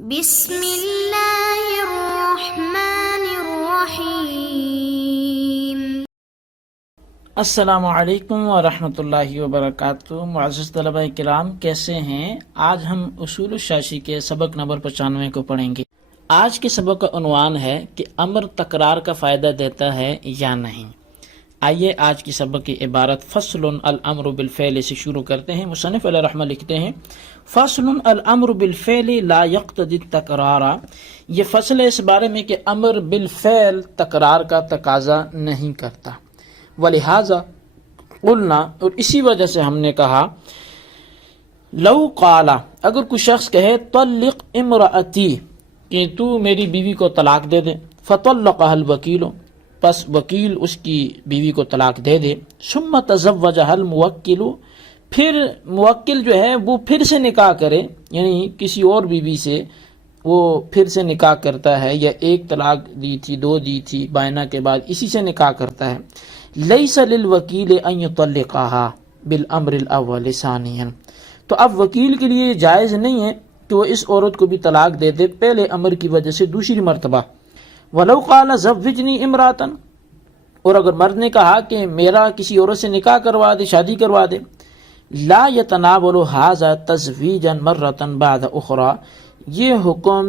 بسم اللہ الرحمن الرحیم۔ السلام علیکم ورحمۃ اللہ وبرکاتہ۔ معزز طلبہ کرام، کیسے ہیں؟ آج ہم اصول الشاشی کے سبق نمبر 95 کو پڑھیں گے۔ آج کے سبق کا عنوان ہے کہ امر تکرار کا فائدہ دیتا ہے یا نہیں۔ آئیے آج کی سبق کی عبارت فصل الامر بالفعل سے شروع کرتے ہیں۔ مصنف علیہ رحمہ لکھتے ہیں فصل الامر بالفعل لا یقتضی التکرار۔ یہ فصل ہے اس بارے میں کہ امر بالفعل تکرار کا تقاضا نہیں کرتا۔ ولہذا قلنا، اور اسی وجہ سے ہم نے کہا، لو قال، اگر کوئی شخص کہے طلق امراتی، کہ تو میری بیوی کو طلاق دے دے، فطلقها الوکیل، پس وکیل اس کی بیوی کو طلاق دے دے، ثم تزوجها الموکل، پھر موکل جو ہے وہ پھر سے نکاح کرے، یعنی کسی اور بیوی سے وہ پھر سے نکاح کرتا ہے، یا ایک طلاق دی تھی، دو دی تھی، بائنہ کے بعد اسی سے نکاح کرتا ہے، لیس للوکیل ان یطلقها بالامر الاول ثانیا، تو اب وکیل کے لیے جائز نہیں ہے کہ وہ اس عورت کو بھی طلاق دے دے پہلے امر کی وجہ سے دوسری مرتبہ۔ ولو قال زوجنی امراتا، اور اگر مرد نے کہا کہ میرا کسی عورت سے نکاح کروا دے، شادی کروا دے، لا يتناول هذا تزویجا مرتا بعد اخرى، یہ حکم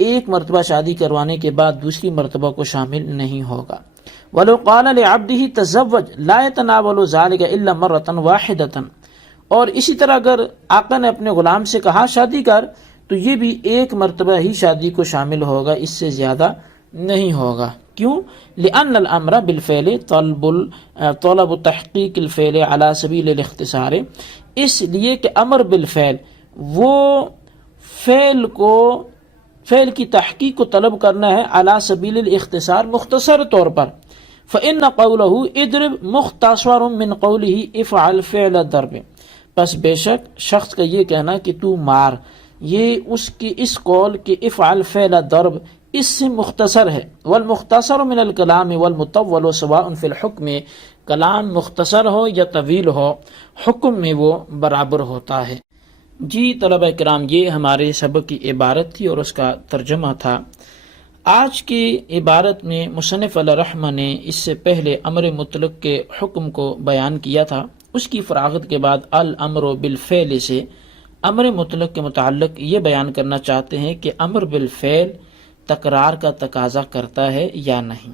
ایک مرتبہ شادی کروانے کے بعد دوسری مرتبہ کو شامل نہیں ہوگا۔ ولو قال لعبده تزوج لا يتناول ذلك الا مرة واحدة، اور اسی طرح اگر آقا نے اپنے غلام سے کہا شادی کر، تو یہ بھی ایک مرتبہ ہی شادی کو شامل ہوگا، اس سے زیادہ نہیں ہوگا۔ کیوں؟ لأن الامر بالفعل طلب تحقیق الفعل على سبیل الاختصار، اس لیے کہ امر بالفعل وہ فعل کی تحقیق کو طلب کرنا ہے، على سبیل الاختصار، مختصر طور پر۔ فإن قوله اضرب مختصر من قوله افعل فعل الضرب، پس بے شک شخص کا یہ کہنا کہ تو مار، یہ اس کی اس قول کہ افعل فعل الضرب اس سے مختصر ہے۔ والمختصر من الکلام والمطول سواء فی الحکم، کلام مختصر ہو یا طویل ہو، حکم میں وہ برابر ہوتا ہے۔ جی طلبہ کرام، یہ ہمارے سبق کی عبارت تھی اور اس کا ترجمہ تھا۔ آج کی عبارت میں مصنف علیہ رحمہ نے اس سے پہلے امر مطلق کے حکم کو بیان کیا تھا، اس کی فراغت کے بعد الامر بالفعل سے امر مطلق کے متعلق یہ بیان کرنا چاہتے ہیں کہ امر بالفعل تکرار کا تقاضا کرتا ہے یا نہیں۔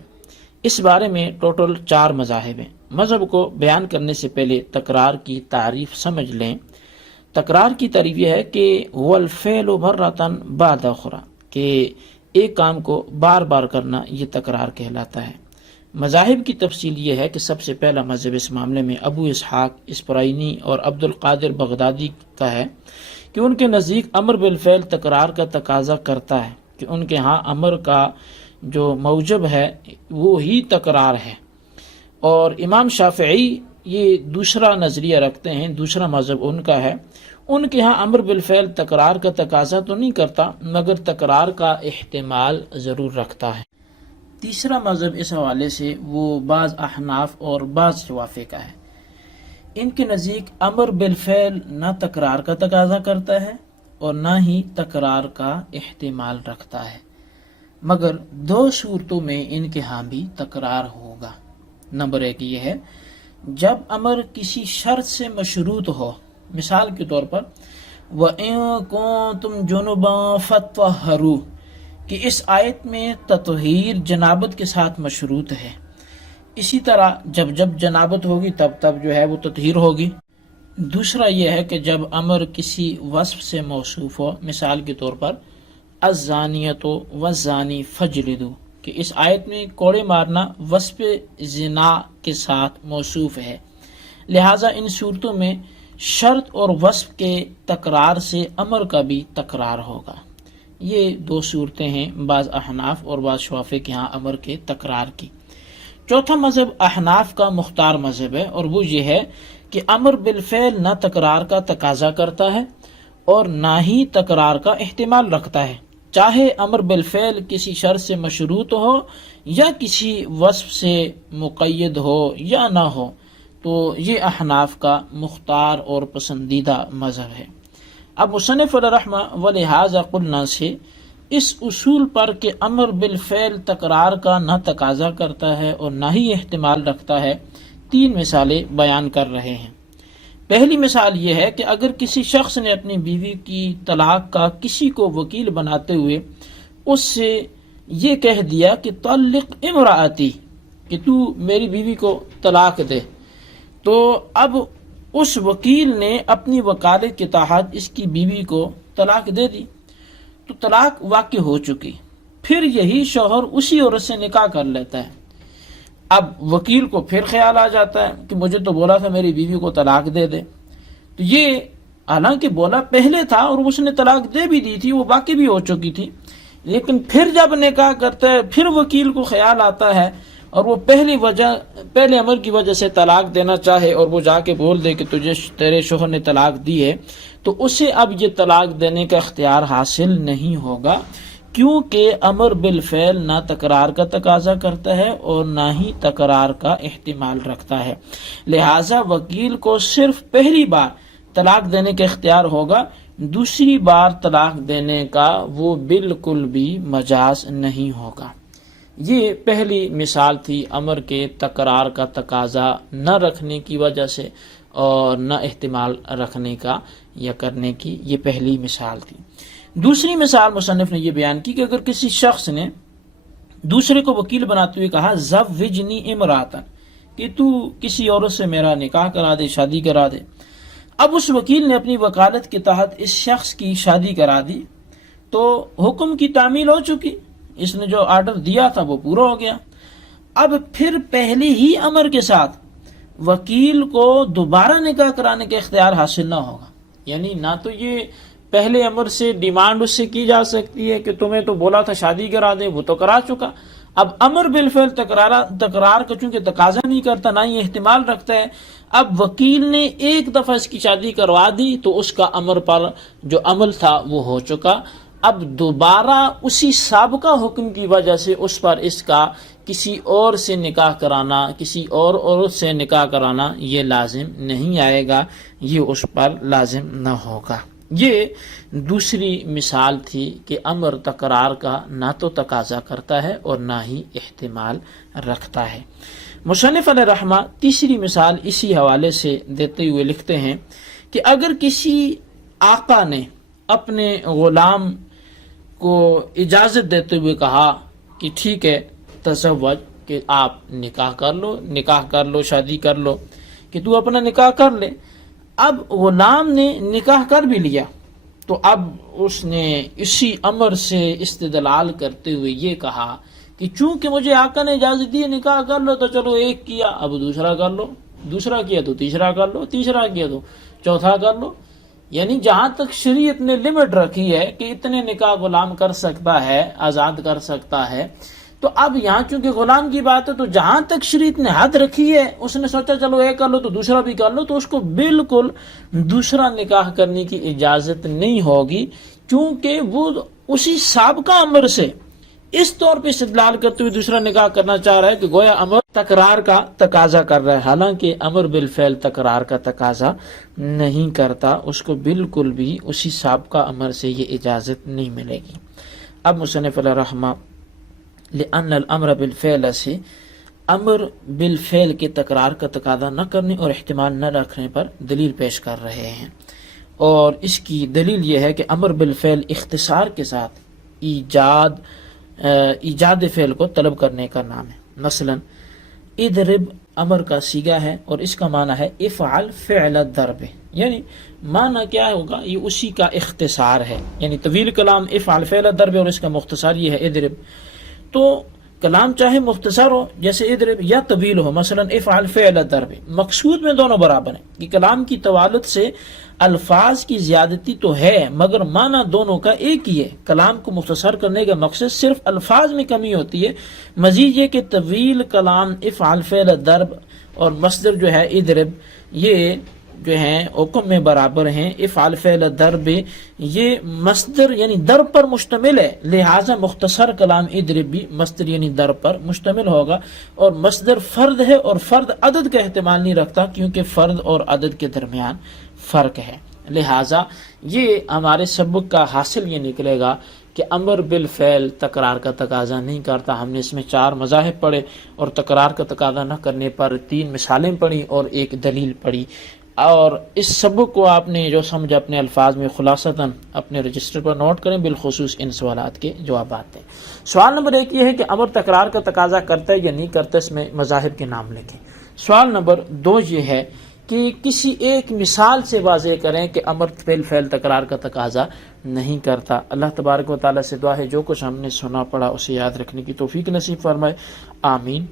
اس بارے میں ٹوٹل 4 مذاہب ہیں۔ مذہب کو بیان کرنے سے پہلے تکرار کی تعریف سمجھ لیں۔ تکرار کی تعریف یہ ہے کہ هو الفعل مرة بعد اخرى، کہ ایک کام کو بار بار کرنا یہ تکرار کہلاتا ہے۔ مذاہب کی تفصیل یہ ہے کہ سب سے پہلا مذہب اس معاملے میں ابو اسحاق اسپرائینی اور عبد القادر بغدادی کا ہے کہ ان کے نزدیک امر بالفعل تکرار کا تقاضا کرتا ہے، کہ ان کے ہاں امر کا جو موجب ہے وہ ہی تکرار ہے۔ اور امام شافعی یہ دوسرا نظریہ رکھتے ہیں، دوسرا مذہب ان کا ہے، ان کے ہاں امر بالفعل تکرار کا تقاضا تو نہیں کرتا مگر تکرار کا احتمال ضرور رکھتا ہے۔ تیسرا مذہب اس حوالے سے وہ بعض احناف اور بعض شوافی کا ہے۔ ان کے نزدیک امر بالفعل نہ تکرار کا تقاضا کرتا ہے اور نہ ہی تکرار کا احتمال رکھتا ہے، مگر 2 صورتوں میں ان کے ہاں بھی تکرار ہوگا۔ نمبر 1 یہ ہے جب امر کسی شرط سے مشروط ہو، مثال کے طور پر وَإِن كُنتُمْ جُنُبًا فَطَّهَّرُوا، کہ اس آیت میں تطہیر جنابت کے ساتھ مشروط ہے، اسی طرح جب جنابت ہوگی تب جو ہے وہ تطہیر ہوگی۔ دوسرا یہ ہے کہ جب امر کسی وصف سے موصوف ہو، مثال کے طور پر الزانیۃ والزانی فاجلدوا، کہ اس آیت میں کوڑے مارنا وصف زنا کے ساتھ موصوف ہے، لہٰذا ان صورتوں میں شرط اور وصف کے تکرار سے امر کا بھی تکرار ہوگا۔ یہ 2 صورتیں ہیں بعض احناف اور بعض شوافی کے ہاں امر کے تکرار کی۔ چوتھا مذہب احناف کا مختار مذہب ہے، اور وہ یہ ہے کہ امر بالفعل نہ تکرار کا تقاضا کرتا ہے اور نہ ہی تکرار کا احتمال رکھتا ہے، چاہے امر بالفعل کسی شرط سے مشروط ہو یا کسی وصف سے مقید ہو یا نہ ہو، تو یہ احناف کا مختار اور پسندیدہ مذہب ہے۔ اب مصنف علیہ رحمہ ولہذا قلنا سے اس اصول پر کہ امر بالفعل تکرار کا نہ تقاضا کرتا ہے اور نہ ہی احتمال رکھتا ہے 3 مثالیں بیان کر رہے ہیں۔ پہلی مثال یہ ہے کہ اگر کسی شخص نے اپنی بیوی کی طلاق کا کسی کو وکیل بناتے ہوئے اس سے یہ کہہ دیا کہ طلق امراتی، کہ تو میری بیوی کو طلاق دے، تو اب اس وکیل نے اپنی وکالت کے تحت اس کی بیوی کو طلاق دے دی، تو طلاق واقع ہو چکی۔ پھر یہی شوہر اسی عورت سے نکاح کر لیتا ہے۔ اب وکیل کو پھر خیال آ جاتا ہے کہ مجھے تو بولا تھا میری بیوی کو طلاق دے دے، تو یہ حالانکہ بولا پہلے تھا اور اس نے طلاق دے بھی دی تھی، وہ واقع بھی ہو چکی تھی، لیکن پھر جب نکاح کرتا ہے پھر وکیل کو خیال آتا ہے اور وہ پہلے امر کی وجہ سے طلاق دینا چاہے اور وہ جا کے بول دے کہ تیرے شوہر نے طلاق دی ہے، تو اسے اب یہ طلاق دینے کا اختیار حاصل نہیں ہوگا، کیونکہ امر بالفعل نہ تکرار کا تقاضا کرتا ہے اور نہ ہی تکرار کا احتمال رکھتا ہے۔ لہٰذا وکیل کو صرف پہلی بار طلاق دینے کا اختیار ہوگا، دوسری بار طلاق دینے کا وہ بالکل بھی مجاز نہیں ہوگا۔ یہ پہلی مثال تھی امر کے تکرار کا تقاضا نہ رکھنے کی وجہ سے اور نہ احتمال رکھنے کا یا کرنے کی، یہ پہلی مثال تھی۔ دوسری مثال مصنف نے یہ بیان کی کہ اگر کسی شخص نے دوسرے کو وکیل بناتے ہوئے کہا زوجنی امراتن، کہ تو کسی عورت سے میرا نکاح کرا دے، شادی کرا دے، اب اس وکیل نے اپنی وکالت کے تحت اس شخص کی شادی کرا دی، تو حکم کی تعمیل ہو چکی، اس نے جو آرڈر دیا تھا وہ پورا ہو گیا۔ اب پھر پہلے ہی امر کے ساتھ وکیل کو دوبارہ نکاح کرانے کا اختیار حاصل نہ ہوگا، یعنی نہ تو یہ پہلے امر سے ڈیمانڈ اس سے کی جا سکتی ہے کہ تمہیں تو بولا تھا شادی کرا دے، وہ تو کرا چکا، اب امر بالفعل تکرار کا چونکہ تقاضا نہیں کرتا نہ ہی احتمال رکھتا ہے، اب وکیل نے ایک دفعہ اس کی شادی کروا دی تو اس کا امر پر جو عمل تھا وہ ہو چکا، اب دوبارہ اسی سابقہ حکم کی وجہ سے اس پر اس کا کسی اور سے نکاح کرانا، کسی اور عورت سے نکاح کرانا یہ لازم نہیں آئے گا، یہ اس پر لازم نہ ہوگا۔ یہ دوسری مثال تھی کہ امر تکرار کا نہ تو تقاضا کرتا ہے اور نہ ہی احتمال رکھتا ہے۔ مصنف علیہ رحمہ تیسری مثال اسی حوالے سے دیتے ہوئے لکھتے ہیں کہ اگر کسی آقا نے اپنے غلام کو اجازت دیتے ہوئے کہا کہ ٹھیک ہے تزوج، کہ آپ نکاح کر لو، شادی کر لو، کہ تو اپنا نکاح کر لے، اب غلام نے نکاح کر بھی لیا، تو اب اس نے اسی امر سے استدلال کرتے ہوئے یہ کہا کہ چونکہ مجھے آقا نے اجازت دی نکاح کر لو، تو چلو ایک کیا اب دوسرا کر لو، دوسرا کیا تو تیسرا کر لو، تیسرا کیا تو چوتھا کر لو، یعنی جہاں تک شریعت نے لمٹ رکھی ہے کہ اتنے نکاح غلام کر سکتا ہے، آزاد کر سکتا ہے، تو اب یہاں چونکہ غلام کی بات ہے تو جہاں تک شریعت نے حد رکھی ہے اس نے سوچا چلو ایک کر لو تو دوسرا بھی کر لو، تو اس کو بالکل دوسرا نکاح کرنے کی اجازت نہیں ہوگی، کیونکہ وہ اسی سابقہ امر سے اس طور پہ استدلال کرتے ہوئے دوسرا نکاح کرنا چاہ رہا ہے کہ گویا امر تکرار کا تقاضا کر رہا ہے، حالانکہ امر بالفعل تکرار کا تقاضا نہیں کرتا، اس کو بالکل بھی اسی سابقہ امر سے یہ اجازت نہیں ملے گی۔ اب مصنف علیہ رحمہ لأن الامر بالفعل سے امر بالفعل کے تکرار کا تقاضا نہ کرنے اور احتمال نہ رکھنے پر دلیل پیش کر رہے ہیں، اور اس کی دلیل یہ ہے کہ امر بالفعل اختصار کے ساتھ ایجاد فعل کو طلب کرنے کا نام ہے۔ مثلا اضرب امر کا صیغہ ہے اور اس کا معنی ہے افعل فعل الضرب، یعنی معنی کیا ہوگا، یہ اسی کا اختصار ہے، یعنی طویل کلام افعل فعل الضرب اور اس کا مختصر یہ ہے اضرب، تو کلام چاہے مختصر ہو جیسے اضرب یا طویل ہو مثلا افعل فعل الضرب، مقصود میں دونوں برابر ہیں کہ کلام کی طوالت سے الفاظ کی زیادتی تو ہے مگر معنی دونوں کا ایک ہی ہے، کلام کو مختصر کرنے کا مقصد صرف الفاظ میں کمی ہوتی ہے، مزید یہ کہ طویل کلام افعل فعل الضرب اور مصدر جو ہے اضرب یہ جو ہیں حکم میں برابر ہیں، افعل فعل الضرب یہ مصدر یعنی ضرب پر مشتمل ہے، لہٰذا مختصر کلام اضرب بھی مصدر یعنی ضرب پر مشتمل ہوگا، اور مصدر فرد ہے اور فرد عدد کا احتمال نہیں رکھتا کیونکہ فرد اور عدد کے درمیان فرق ہے۔ لہٰذا یہ ہمارے سبق کا حاصل یہ نکلے گا کہ امر بالفعل تکرار کا تقاضا نہیں کرتا. ہم نے اس میں 4 مذاہب پڑھے اور تکرار کا تقاضا نہ کرنے پر 3 مثالیں پڑھی اور 1 دلیل پڑھی. اور اس سبق کو آپ نے جو سمجھا اپنے الفاظ میں خلاصتاً اپنے رجسٹر پر نوٹ کریں، بالخصوص ان سوالات کے جوابات دیں. سوال نمبر 1 یہ ہے کہ امر تکرار کا تقاضا کرتا ہے یا نہیں کرتا، اس میں مذاہب کے نام لکھیں. سوال نمبر 2 یہ ہے کہ کسی ایک مثال سے واضح کریں کہ امر بالفعل تکرار کا تقاضا نہیں کرتا. اللہ تبارک و تعالیٰ سے دعا ہے جو کچھ ہم نے سنا پڑھا اسے یاد رکھنے کی توفیق نصیب فرمائے. آمین.